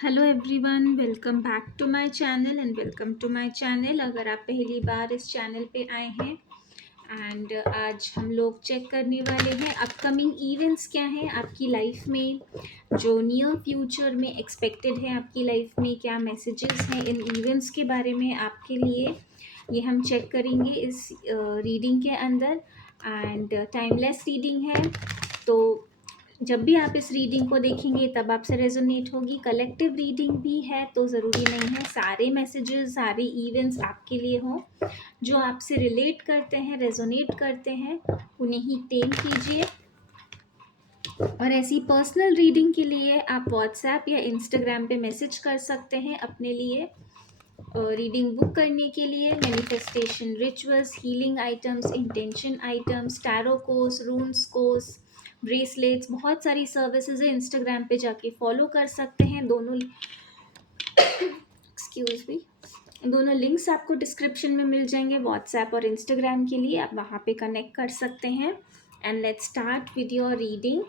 Hello everyone, welcome back to my channel and welcome to my channel. अगर आप पहली बार इस चैनल पे आए हैं एंड आज हम लोग चेक करने वाले हैं अपकमिंग इवेंट्स क्या हैं आपकी लाइफ में, जो नियर फ्यूचर में एक्सपेक्टेड है आपकी लाइफ में, क्या मैसेजेस हैं इन इवेंट्स के बारे में आपके लिए। ये हम चेक करेंगे इस रीडिंग के अंदर एंड टाइमलेस रीडिंग है। तो जब भी आप इस रीडिंग को देखेंगे तब आपसे रेजोनेट होगी। कलेक्टिव रीडिंग भी है तो ज़रूरी नहीं है सारे मैसेजेस सारे इवेंट्स आपके लिए हों। जो आपसे रिलेट करते हैं, रेजोनेट करते हैं, उन्हें ही टेम कीजिए। और ऐसी पर्सनल रीडिंग के लिए आप व्हाट्सएप या इंस्टाग्राम पे मैसेज कर सकते हैं अपने लिए। रीडिंग बुक करने के लिए manifestation rituals, healing items, intention items, tarot course, रून्स course, bracelets, बहुत सारी सर्विसेज है। इंस्टाग्राम पे जाके फॉलो कर सकते हैं। दोनों एक्सक्यूज मी, दोनों लिंक्स आपको डिस्क्रिप्शन में मिल जाएंगे। व्हाट्सएप और इंस्टाग्राम के लिए आप वहाँ पे कनेक्ट कर सकते हैं। And let's start with your reading.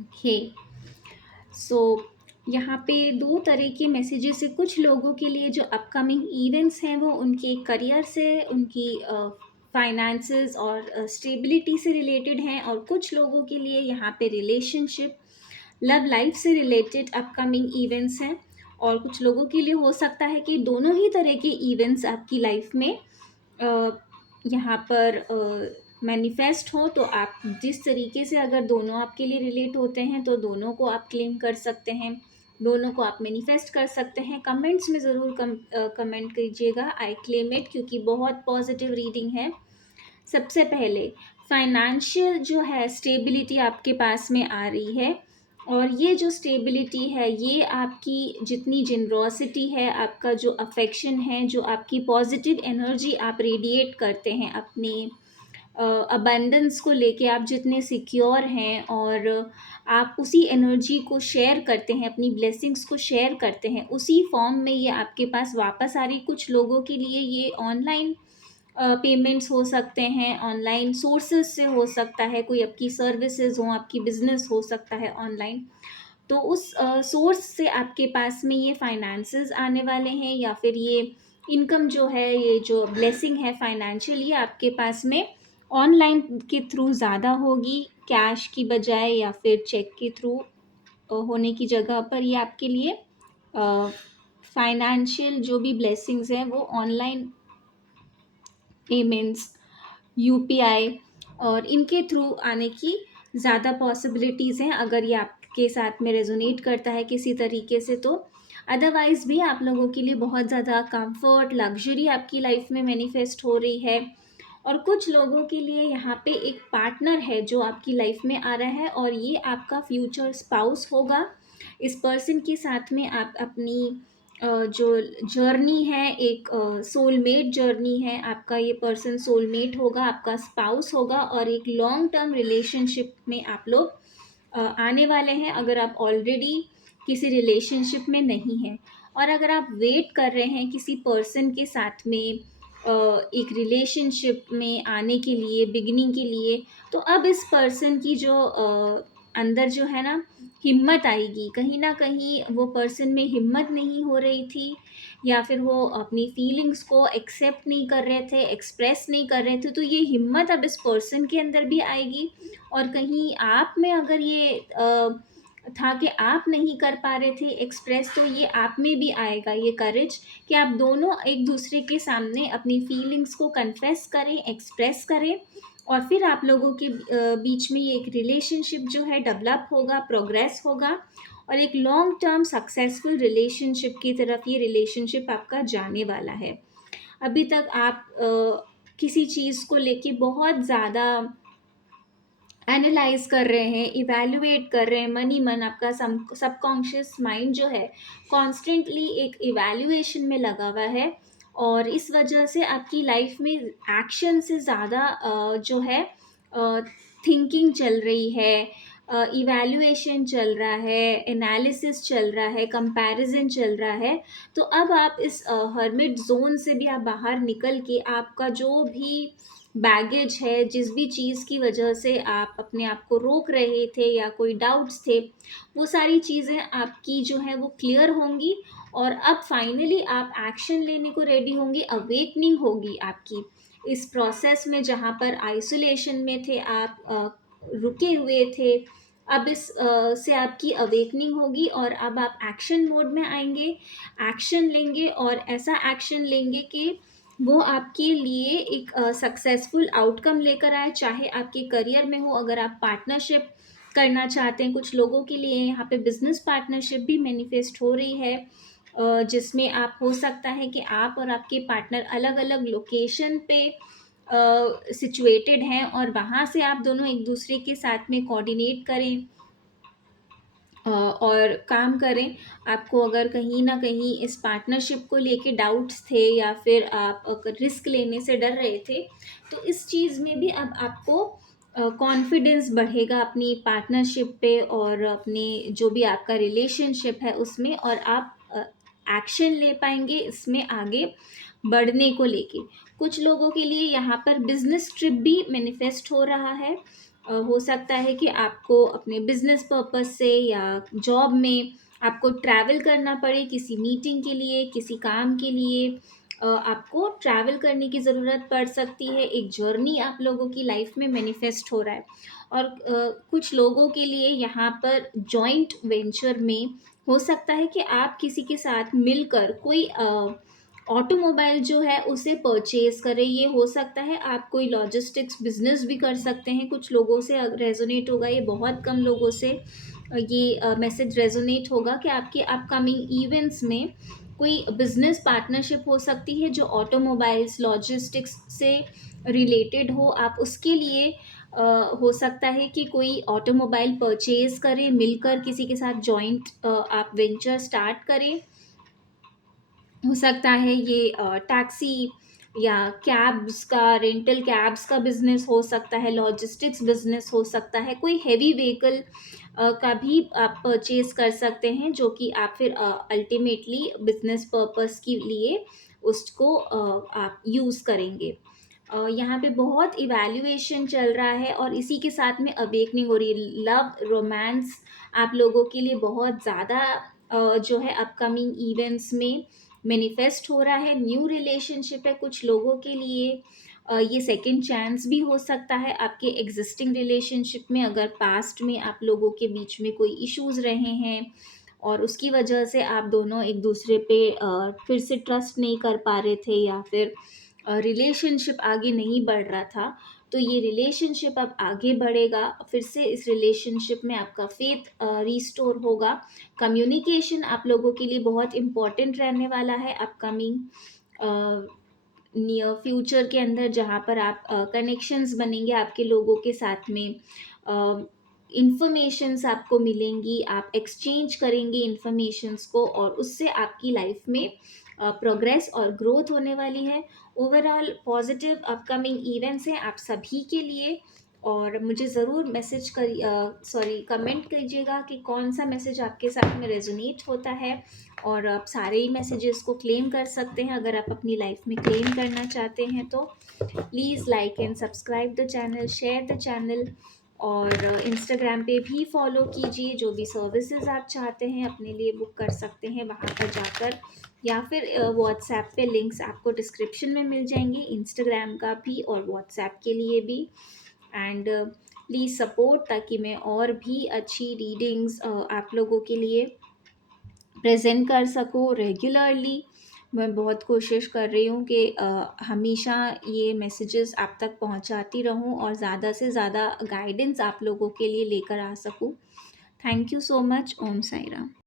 Okay, so यहाँ पे दो तरह के मैसेजेस है कुछ लोगों के लिए। जो अपकमिंग इवेंट्स हैं वो उनके करियर से, उनकी फाइनेंसेस और स्टेबिलिटी से रिलेटेड हैं। और कुछ लोगों के लिए यहाँ पे रिलेशनशिप, लव लाइफ से रिलेटेड अपकमिंग इवेंट्स हैं। और कुछ लोगों के लिए हो सकता है कि दोनों ही तरह के इवेंट्स आपकी लाइफ में यहाँ पर मैनिफेस्ट हो। तो आप जिस तरीके से, अगर दोनों आपके लिए रिलेट होते हैं तो दोनों को आप क्लेम कर सकते हैं, दोनों को आप मैनिफेस्ट कर सकते हैं। कमेंट्स में ज़रूर कमेंट कीजिएगा आई क्लेम इट, क्योंकि बहुत पॉजिटिव रीडिंग है। सबसे पहले फाइनेंशियल जो है स्टेबिलिटी आपके पास में आ रही है। और ये जो स्टेबिलिटी है ये आपकी जितनी जनरोसिटी है, आपका जो अफेक्शन है, जो आपकी पॉजिटिव एनर्जी आप रेडिएट करते हैं अपने अबंडेंस को लेके, आप जितने सिक्योर हैं और आप उसी एनर्जी को शेयर करते हैं, अपनी ब्लेसिंग्स को शेयर करते हैं, उसी फॉर्म में ये आपके पास वापस आ रही। कुछ लोगों के लिए ये ऑनलाइन पेमेंट्स हो सकते हैं, ऑनलाइन सोर्सेज से हो सकता है, कोई आपकी सर्विसेज हो, आपकी बिजनेस हो सकता है ऑनलाइन। तो उस सोर्स से आपके पास में ये फाइनेंसेस आने वाले हैं, या फिर ये इनकम जो है, ये जो ब्लेसिंग है फाइनेंशियल, ये आपके पास में ऑनलाइन के थ्रू ज़्यादा होगी, कैश की बजाय या फिर चेक के थ्रू होने की जगह पर ये आपके लिए फाइनेंशियल जो भी ब्लेसिंग्स हैं वो ऑनलाइन पेमेंट्स, यूपीआई और इनके थ्रू आने की ज़्यादा पॉसिबिलिटीज़ हैं, अगर ये आपके साथ में रेजोनेट करता है किसी तरीके से तो। अदरवाइज़ भी आप लोगों के लिए बहुत ज़्यादा कंफर्ट, लग्जरी आपकी लाइफ में मैनिफेस्ट हो रही है। और कुछ लोगों के लिए यहाँ पे एक पार्टनर है जो आपकी लाइफ में आ रहा है और ये आपका फ्यूचर स्पाउस होगा। इस पर्सन के साथ में आप अपनी जो जर्नी है, एक सोलमेट जर्नी है, आपका ये पर्सन सोलमेट होगा, आपका स्पाउस होगा और एक लॉन्ग टर्म रिलेशनशिप में आप लोग आने वाले हैं, अगर आप ऑलरेडी किसी रिलेशनशिप में नहीं हैं। और अगर आप वेट कर रहे हैं किसी पर्सन के साथ में एक रिलेशनशिप में आने के लिए, बिगिनिंग के लिए, तो अब इस पर्सन की जो अंदर जो है ना हिम्मत आएगी। कहीं ना कहीं वो पर्सन में हिम्मत नहीं हो रही थी, या फिर वो अपनी फीलिंग्स को एक्सेप्ट नहीं कर रहे थे, एक्सप्रेस नहीं कर रहे थे, तो ये हिम्मत अब इस पर्सन के अंदर भी आएगी। और कहीं आप में अगर ये था कि आप नहीं कर पा रहे थे एक्सप्रेस, तो ये आप में भी आएगा ये करेज कि आप दोनों एक दूसरे के सामने अपनी फीलिंग्स को कन्फेस करें, एक्सप्रेस करें, और फिर आप लोगों के बीच में ये एक रिलेशनशिप जो है डेवलप होगा, प्रोग्रेस होगा, और एक लॉन्ग टर्म सक्सेसफुल रिलेशनशिप की तरफ ये रिलेशनशिप आपका जाने वाला है। अभी तक आप किसी चीज़ को लेके बहुत ज़्यादा एनालाइज कर रहे हैं, इवैल्यूएट कर रहे हैं, मन ही मन आपका सबकॉन्शियस माइंड जो है कॉन्स्टेंटली एक इवैल्यूएशन में लगा हुआ है, और इस वजह से आपकी लाइफ में एक्शन से ज़्यादा जो है थिंकिंग चल रही है, इवैल्यूएशन चल रहा है, एनालिसिस चल रहा है, कंपैरिजन चल रहा है। तो अब आप इस हर्मिट जोन से भी आप बाहर निकल के आपका जो भी बैगेज है, जिस भी चीज़ की वजह से आप अपने आप को रोक रहे थे या कोई डाउट्स थे, वो सारी चीज़ें आपकी जो है वो क्लियर होंगी, और अब फाइनली आप एक्शन लेने को रेडी होंगे, अवेकनिंग होगी आपकी इस प्रोसेस में। जहाँ पर आइसोलेशन में थे आप, रुके हुए थे, अब इस से आपकी अवेकनिंग होगी, और अब आप एक्शन मोड में आएंगे, एक्शन लेंगे, और ऐसा एक्शन लेंगे कि वो आपके लिए एक सक्सेसफुल आउटकम लेकर आए, चाहे आपके करियर में हो, अगर आप पार्टनरशिप करना चाहते हैं। कुछ लोगों के लिए यहाँ पे बिजनेस पार्टनरशिप भी मैनिफेस्ट हो रही है, जिसमें आप हो सकता है कि आप और आपके पार्टनर अलग अलग लोकेशन पे सिचुएटेड हैं, और वहाँ से आप दोनों एक दूसरे के साथ में कोऑर्डिनेट करें और काम करें। आपको अगर कहीं न कहीं इस पार्टनरशिप को लेके डाउट्स थे, या फिर आप अगर रिस्क लेने से डर रहे थे, तो इस चीज़ में भी अब आपको कॉन्फिडेंस बढ़ेगा अपनी पार्टनरशिप पे, और अपने जो भी आपका रिलेशनशिप है उसमें, और आप एक्शन ले पाएँगे इसमें आगे बढ़ने को लेके। कुछ लोगों के लिए यहाँ पर बिज़नेस ट्रिप भी मैनिफेस्ट हो रहा है। हो सकता है कि आपको अपने बिजनेस पर्पस से या जॉब में आपको ट्रैवल करना पड़े किसी मीटिंग के लिए, किसी काम के लिए, आपको ट्रैवल करने की ज़रूरत पड़ सकती है। एक जर्नी आप लोगों की लाइफ में मैनिफेस्ट हो रहा है, और कुछ लोगों के लिए यहाँ पर जॉइंट वेंचर में हो सकता है कि आप किसी के साथ मिलकर कोई ऑटोमोबाइल जो है उसे परचेज करें। ये हो सकता है आप कोई लॉजिस्टिक्स बिजनेस भी कर सकते हैं। कुछ लोगों से रेजोनेट होगा, ये बहुत कम लोगों से ये मैसेज रेजोनेट होगा कि आपके अपकमिंग इवेंट्स में कोई बिजनेस पार्टनरशिप हो सकती है जो ऑटोमोबाइल्स लॉजिस्टिक्स से रिलेटेड हो। आप उसके लिए हो सकता है कि कोई ऑटोमोबाइल परचेज करें, मिलकर किसी के साथ जॉइंट आप वेंचर स्टार्ट करें। हो सकता है ये टैक्सी या कैब्स का, रेंटल कैब्स का बिजनेस हो सकता है, लॉजिस्टिक्स बिजनेस हो सकता है, कोई हैवी व्हीकल का भी आप परचेज कर सकते हैं, जो कि आप फिर अल्टीमेटली बिजनेस पर्पस के लिए उसको आप यूज़ करेंगे। यहाँ पे बहुत इवैल्यूएशन चल रहा है, और इसी के साथ में अवेकनिंग हो रही है। लव रोमांस आप लोगों के लिए बहुत ज़्यादा जो है अपकमिंग इवेंट्स में मैनिफेस्ट हो रहा है। न्यू रिलेशनशिप है कुछ लोगों के लिए। ये सेकंड चांस भी हो सकता है आपके एग्जिस्टिंग रिलेशनशिप में, अगर पास्ट में आप लोगों के बीच में कोई इश्यूज रहे हैं, और उसकी वजह से आप दोनों एक दूसरे पे फिर से ट्रस्ट नहीं कर पा रहे थे, या फिर रिलेशनशिप आगे नहीं बढ़ रहा था, तो ये रिलेशनशिप अब आगे बढ़ेगा। फिर से इस रिलेशनशिप में आपका फेथ रिस्टोर होगा। कम्युनिकेशन आप लोगों के लिए बहुत इम्पोर्टेंट रहने वाला है अपकमिंग नियर फ्यूचर के अंदर, जहाँ पर आप कनेक्शंस बनेंगे आपके लोगों के साथ में, इंफॉर्मेशंस आपको मिलेंगी, आप एक्सचेंज करेंगे इंफॉर्मेशंस को, और उससे आपकी लाइफ में प्रोग्रेस और ग्रोथ होने वाली है। ओवरऑल पॉजिटिव अपकमिंग इवेंट्स हैं आप सभी के लिए, और मुझे ज़रूर मैसेज कर कमेंट कीजिएगा कि कौन सा मैसेज आपके साथ में रेजोनेट होता है, और आप सारे ही मैसेजेस को क्लेम कर सकते हैं। अगर आप अपनी लाइफ में क्लेम करना चाहते हैं तो please like and subscribe the channel, share the channel, और इंस्टाग्राम पे भी फॉलो कीजिए। जो भी सर्विसेज आप चाहते हैं अपने लिए बुक कर सकते हैं वहाँ पर जाकर, या फिर व्हाट्सएप पे लिंक्स आपको डिस्क्रिप्शन में मिल जाएंगे, इंस्टाग्राम का भी और व्हाट्सएप के लिए भी। एंड प्लीज़ सपोर्ट, ताकि मैं और भी अच्छी रीडिंग्स आप लोगों के लिए प्रेज़ेंट कर सकूँ रेगुलरली। मैं बहुत कोशिश कर रही हूँ कि हमेशा ये मैसेजेस आप तक पहुँचाती रहूँ और ज़्यादा से ज़्यादा गाइडेंस आप लोगों के लिए लेकर आ सकूँ। Thank you so much. Om Sai Ram.